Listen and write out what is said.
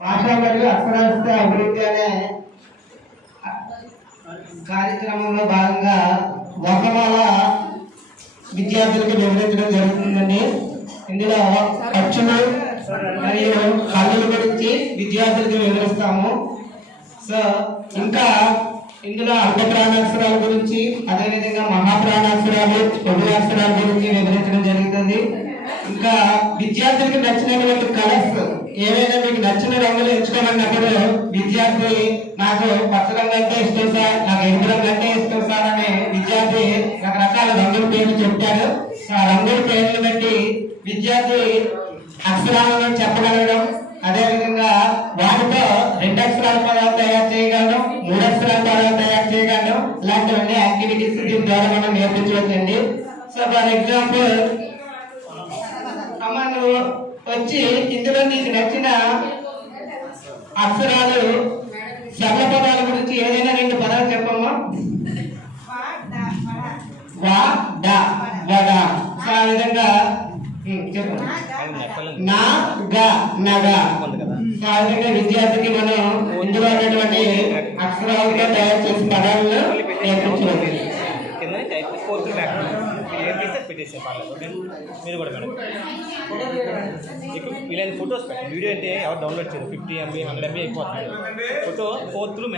భాషా మరియు అక్షరాస్యత అభివృద్ధి అనే కార్యక్రమంలో భాగంగా వర్ణమాల విద్యార్థులకు వివరించడం జరుగుతుందండి. ఇందులో అక్షరం మరియు కళల గురించి విద్యార్థులకు వివరిస్తాము. సో ఇంకా ఇందులో అర్ధ ప్రాణాక్షరాల గురించి, అదేవిధంగా మహాప్రాణాక్షరాలు, అక్షరాల గురించి వివరించడం జరుగుతుంది. ఇంకా విద్యార్థులకు నచ్చినటువంటి కలర్స్ ఏవైనా మీకు నచ్చిన రంగులు ఎంచుకోమన్నప్పుడు విద్యార్థి నాకు పచ్చ రంగు అంటే ఇష్టం సార్, నాకు ఎరుపు రంగు అంటే ఇష్టం సార్ అనే విద్యార్థి రకరకాల రంగుల పేర్లు చెప్తాడు. ఆ రంగుల పేర్లు బట్టి విద్యార్థి అక్షరాలను చెప్పగలగడం, అదేవిధంగా వాటితో 2 అక్షరాల పదాలు తయారు చేయగలడం, 3 అక్షరాల పదాలు తయారు చేయగలడం, ఇలాంటివన్నీ యాక్టివిటీస్ దీని ద్వారా మనం నేర్పించవచ్చండి. సో ఫర్ ఎగ్జాంపుల్ అమ్మ నువ్వు వచ్చి ఇందులో నీకు నచ్చిన అక్షరాలు సరళ పదాల గురించి ఏదైనా 2 పదాలు చెప్పమ్మా. వా డా వడ. ఆ విధంగా చెప్పండి. నా గ నగ. ఆ విధంగా విద్యార్థికి మనం ఇందులో ఉన్నటువంటి అక్షరాలతో తయారు చేసిన పదాలను నేర్పించవచ్చు. మీరు కూడా మేడం వీలైన ఫొటోస్ పెట్టండి. వీడియో అయితే ఎవరు డౌన్లోడ్ చేయరు. 50 MB 100 MB అయిపోతుంది. ఫోటో 4